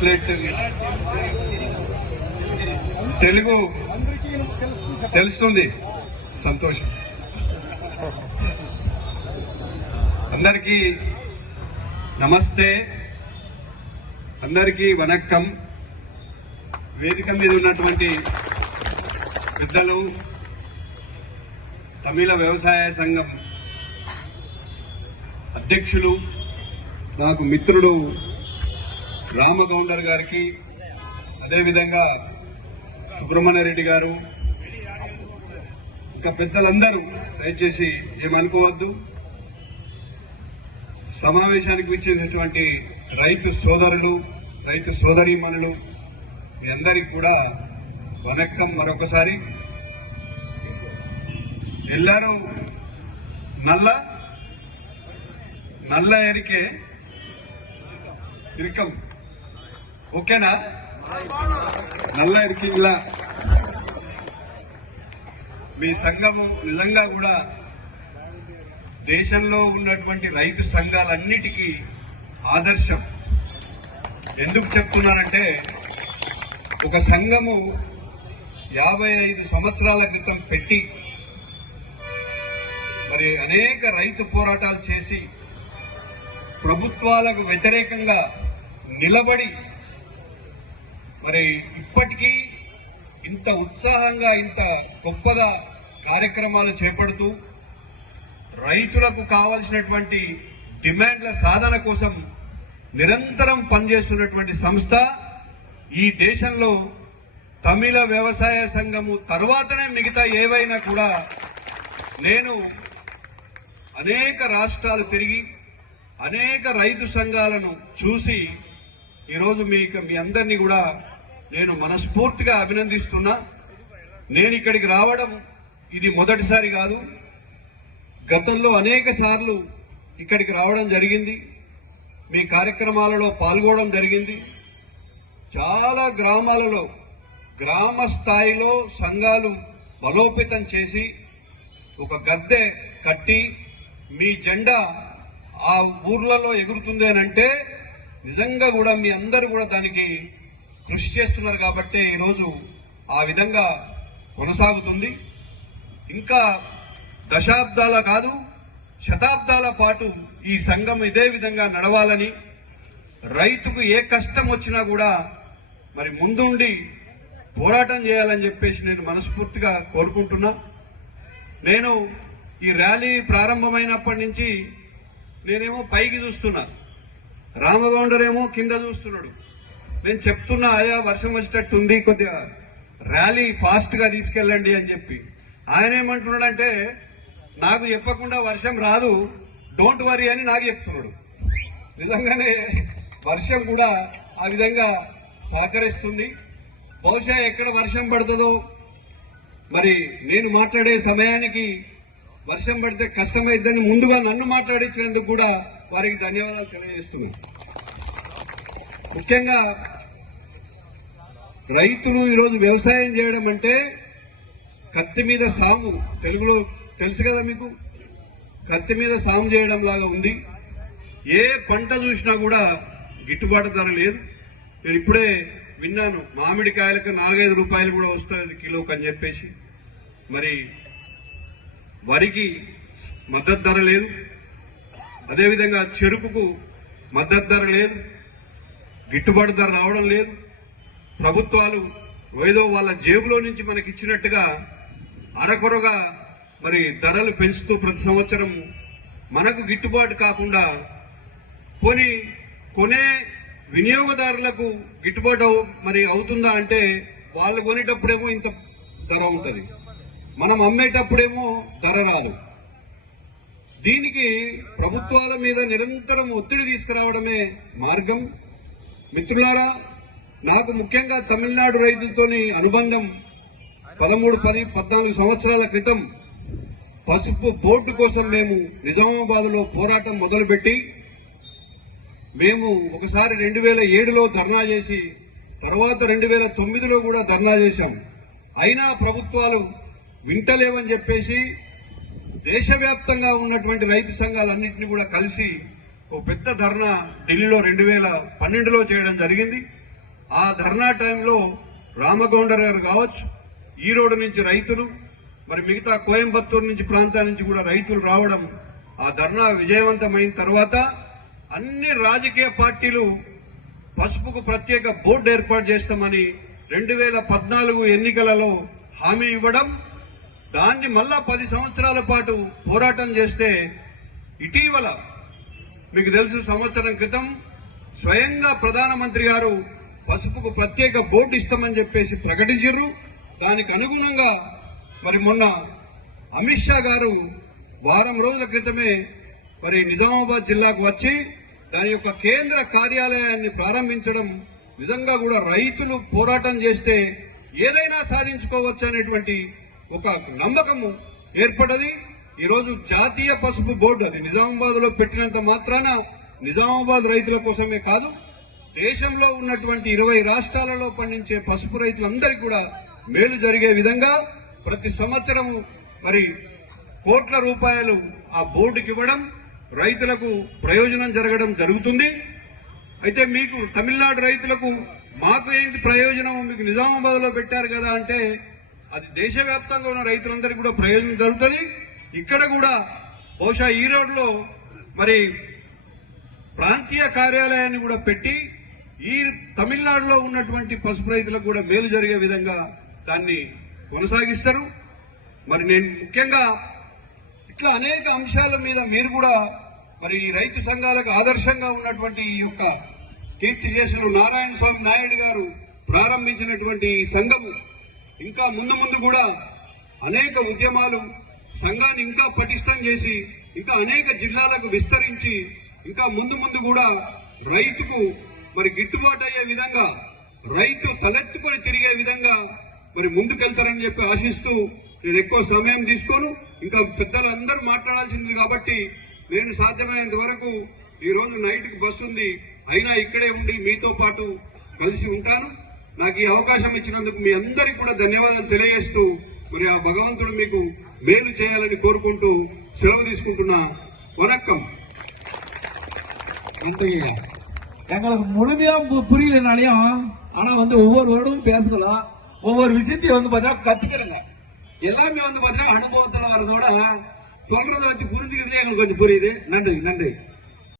Translate Telugu తెలుస్తుంది. సంతోషం. అందరికీ నమస్తే. అందరికీ వనక్కం వేదిక మీద ఉన్నటువంటి పెద్దలు తమిళ వ్యవసాయ సంఘం అధ్యక్షులు నాకు మిత్రుడు రామగౌండర్ గారికి అదేవిధంగా సుబ్రహ్మణ్య రెడ్డి గారు ఇంకా పెద్దలందరూ దయచేసి ఏమనుకోవద్దు సమావేశానికి ఇచ్చేటటువంటి రైతు సోదరులు రైతు సోదరీమణులు మీ అందరికీ కూడా వనక్కం మరొకసారి. ఎల్లారూ నల్ల నల్ల ఎరికే ఇరికం. ఓకేనా? నల్ల இருக்கீங்களா మీ సంఘము నిజంగా కూడా దేశంలో ఉన్నటువంటి రైతు సంఘాలన్నిటికీ ఆదర్శం. ఎందుకు చెప్తున్నానంటే ఒక సంఘము యాభై ఐదు సంవత్సరాల క్రితం పెట్టి మరి అనేక రైతు పోరాటాలు చేసి ప్రభుత్వాలకు వ్యతిరేకంగా నిలబడి మరి ఇప్పటికీ ఇంత ఉత్సాహంగా ఇంత గొప్పగా కార్యక్రమాలు చేపడుతూ రైతులకు కావలసినటువంటి డిమాండ్ల సాధన కోసం నిరంతరం పనిచేస్తున్నటువంటి సంస్థ ఈ దేశంలో తమిళ వ్యవసాయ సంఘము తర్వాతనే మిగతా ఏవైనా కూడా నేను అనేక రాష్ట్రాలు తిరిగి అనేక రైతు సంఘాలను చూసి ఈరోజు మీ మీ అందరినీ కూడా నేను మనస్ఫూర్తిగా అభినందిస్తున్నా. నేను ఇక్కడికి రావడం ఇది మొదటిసారి కాదు. గతంలో అనేక సార్లు ఇక్కడికి రావడం జరిగింది. మీ కార్యక్రమాలలో పాల్గొనడం జరిగింది. చాలా గ్రామాలలో గ్రామ స్థాయిలో సంఘాలు బలోపేతం చేసి ఒక గద్దె కట్టి మీ జెండా ఆ ఊర్లలో ఎగురుతుంది అని అంటే నిజంగా కూడా మీ అందరు కూడా దానికి కృషి చేస్తున్నారు కాబట్టే ఈరోజు ఆ విధంగా కొనసాగుతుంది. ఇంకా దశాబ్దాల కాదు శతాబ్దాల పాటు ఈ సంఘం ఇదే విధంగా నడవాలని రైతుకు ఏ కష్టం వచ్చినా కూడా మరి ముందుండి పోరాటం చేయాలని చెప్పేసి నేను మనస్ఫూర్తిగా కోరుకుంటున్నా. నేను ఈ ర్యాలీ ప్రారంభమైనప్పటి నుంచి నేనేమో పైకి చూస్తున్నాను రామగౌండరేమో కింద చూస్తున్నాడు. నేను చెప్తున్నా ఆయా వర్షం వచ్చేటట్టు ఉంది కొద్దిగా ర్యాలీ ఫాస్ట్గా తీసుకెళ్ళండి అని చెప్పి. ఆయన ఏమంటున్నాడంటే నాకు చెప్పకుండా వర్షం రాదు డోంట్ వరీ అని నాకు చెప్తున్నాడు. నిజంగానే వర్షం కూడా ఆ విధంగా సహకరిస్తుంది. బహుశా ఎక్కడ వర్షం పడుతుందో మరి నేను మాట్లాడే సమయానికి వర్షం పడితే కష్టమైద్దని ముందుగా నన్ను మాట్లాడించినందుకు కూడా వారికి ధన్యవాదాలు తెలియజేస్తున్నాం. ముఖ్యంగా రైతులు ఈరోజు వ్యవసాయం చేయడం అంటే కత్తి మీద సాము. తెలుగులో తెలుసు కదా మీకు? కత్తి మీద సాము చేయడం లాగా ఉంది. ఏ పంట చూసినా కూడా గిట్టుబాటు ధర లేదు. నేను ఇప్పుడే విన్నాను మామిడికాయలకు నాలుగైదు రూపాయలు కూడా వస్తుంది కిలోకి అని చెప్పేసి. మరి వరికి మద్దతు ధర లేదు. అదేవిధంగా చెరుకుకు మద్దతు ధర లేదు గిట్టుబాటు ధర రావడం లేదు. ప్రభుత్వాలు ఏదో వాళ్ళ జేబులో నుంచి మనకి ఇచ్చినట్టుగా అరకొరగా మరి ధరలు పెంచుతూ ప్రతి సంవత్సరం మనకు గిట్టుబాటు కాకుండా కొని కొనే వినియోగదారులకు గిట్టుబాటు మరి అవుతుందా అంటే వాళ్ళు కొనేటప్పుడేమో ఇంత ధర ఉంటుంది. మనం అమ్మేటప్పుడేమో ధర రాదు. దీనికి ప్రభుత్వాల మీద నిరంతరం ఒత్తిడి తీసుకురావడమే మార్గం. మిత్రులారా నాకు ముఖ్యంగా తమిళనాడు రైతులతోని అనుబంధం పదమూడు పది పద్నాలుగు సంవత్సరాల క్రితం పసుపు బోర్డు కోసం మేము నిజామాబాద్లో పోరాటం మొదలుపెట్టి మేము ఒకసారి రెండు వేల ఏడులో ధర్నా చేసి తర్వాత రెండు వేల తొమ్మిదిలో కూడా ధర్నా చేశాం. అయినా ప్రభుత్వాలు వింటలేవని చెప్పేసి దేశవ్యాప్తంగా ఉన్నటువంటి రైతు సంఘాలన్నింటినీ కూడా కలిసి ఓ పెద్ద ధర్నా ఢిల్లీలో రెండు వేల పన్నెండులో చేయడం జరిగింది. ఆ ధర్నా టైంలో రామగౌండర్ గారు కావచ్చు ఈరోడు నుంచి రైతులు మరి మిగతా కోయంబత్తూరు నుంచి ప్రాంతాల నుంచి కూడా రైతులు రావడం ఆ ధర్నా విజయవంతమైన తర్వాత అన్ని రాజకీయ పార్టీలు పసుపుకు ప్రత్యేక బోర్డు ఏర్పాటు చేస్తామని రెండు వేల పద్నాలుగు ఎన్నికలలో హామీ ఇవ్వడం దాన్ని మళ్ళా పది సంవత్సరాల పాటు పోరాటం చేస్తే ఇటీవల మీకు తెలుసు సంవత్సరం క్రితం స్వయంగా ప్రధానమంత్రి గారు పసుపుకు ప్రత్యేక బోర్డు ఇస్తామని చెప్పేసి ప్రకటించారు దానికి అనుగుణంగా మరి మొన్న అమిత్ షా గారు వారం రోజుల క్రితమే మరి నిజామాబాద్ జిల్లాకు వచ్చి దాని యొక్క కేంద్ర కార్యాలయాన్ని ప్రారంభించడం నిజంగా కూడా రైతులు పోరాటం చేస్తే ఏదైనా సాధించుకోవచ్చు అనేటువంటి ఒక నమ్మకము ఏర్పడది. ఈరోజు జాతీయ పసుపు బోర్డు అది నిజామాబాద్లో పెట్టినంత మాత్రాన నిజామాబాద్ రైతుల కోసమే కాదు దేశంలో ఉన్నటువంటి ఇరవై రాష్ట్రాలలో పండించే పసుపు రైతులందరికీ కూడా మేలు జరిగే విధంగా ప్రతి సంవత్సరము మరి కోట్ల రూపాయలు ఆ బోర్డుకి ఇవ్వడం రైతులకు ప్రయోజనం జరగడం జరుగుతుంది. అయితే మీకు తమిళనాడు రైతులకు మాకు ఏంటి ప్రయోజనం? మీకు నిజామాబాద్లో పెట్టారు కదా అంటే అది దేశవ్యాప్తంగా ఉన్న రైతులందరికీ కూడా ప్రయోజనం జరుగుతుంది. ఇక్కడ కూడా బహుశా ఈ రోడ్లో మరి ప్రాంతీయ కార్యాలయాన్ని కూడా పెట్టి ఈ తమిళనాడులో ఉన్నటువంటి పసుపు రైతులకు కూడా మేలు జరిగే విధంగా దాన్ని కొనసాగిస్తారు. మరి నేను ముఖ్యంగా ఇట్లా అనేక అంశాల మీద మీరు కూడా మరి ఈ రైతు సంఘాలకు ఆదర్శంగా ఉన్నటువంటి ఈ యొక్క కీర్తి చేసులు నారాయణ స్వామి నాయుడు గారు ప్రారంభించినటువంటి ఈ సంఘము ఇంకా ముందు ముందు కూడా అనేక ఉద్యమాలు సంఘాన్ని ఇంకా పటిష్టం చేసి ఇంకా అనేక జిల్లాలకు విస్తరించి ఇంకా ముందు ముందు కూడా రైతుకు మరి గిట్టుబాటు అయ్యే విధంగా రైతు తలెత్తుకొని తిరిగే విధంగా మరి ముందుకెళ్తారని చెప్పి ఆశిస్తూ నేను ఎక్కువ సమయం తీసుకోను. ఇంకా పెద్దలందరూ మాట్లాడాల్సింది కాబట్టి నేను సాధ్యమైనంత వరకు ఈ రోజు బస్సు ఉంది. అయినా ఇక్కడే ఉండి మీతో పాటు కలిసి ఉంటాను. నాకు ఈ అవకాశం ఇచ్చినందుకు మీ అందరికీ కూడా ధన్యవాదాలు తెలియజేస్తూ మరి ఆ భగవంతుడు మీకు మేలు చేయాలని కోరుకుంటూ సెలవు తీసుకుంటున్నా వనక్కం நன்றிங்க எங்களுக்கு முழுமையா பு- புரியலனாலையும் ஆனா வந்து ஒவ்வொரு வருடமும் பேசலாம் ஒவ்வொரு விஷயத்தையும் வந்து பாத்தீங்கன்னா கத்துக்கிறேங்க எல்லாமே வந்து பாத்தீங்கன்னா அனுபவத்துல வர்றதோட சொல்றதை வச்சு புரிஞ்சுக்கிறதே எங்களுக்கு கொஞ்சம் புரியுது நன்றி நன்றி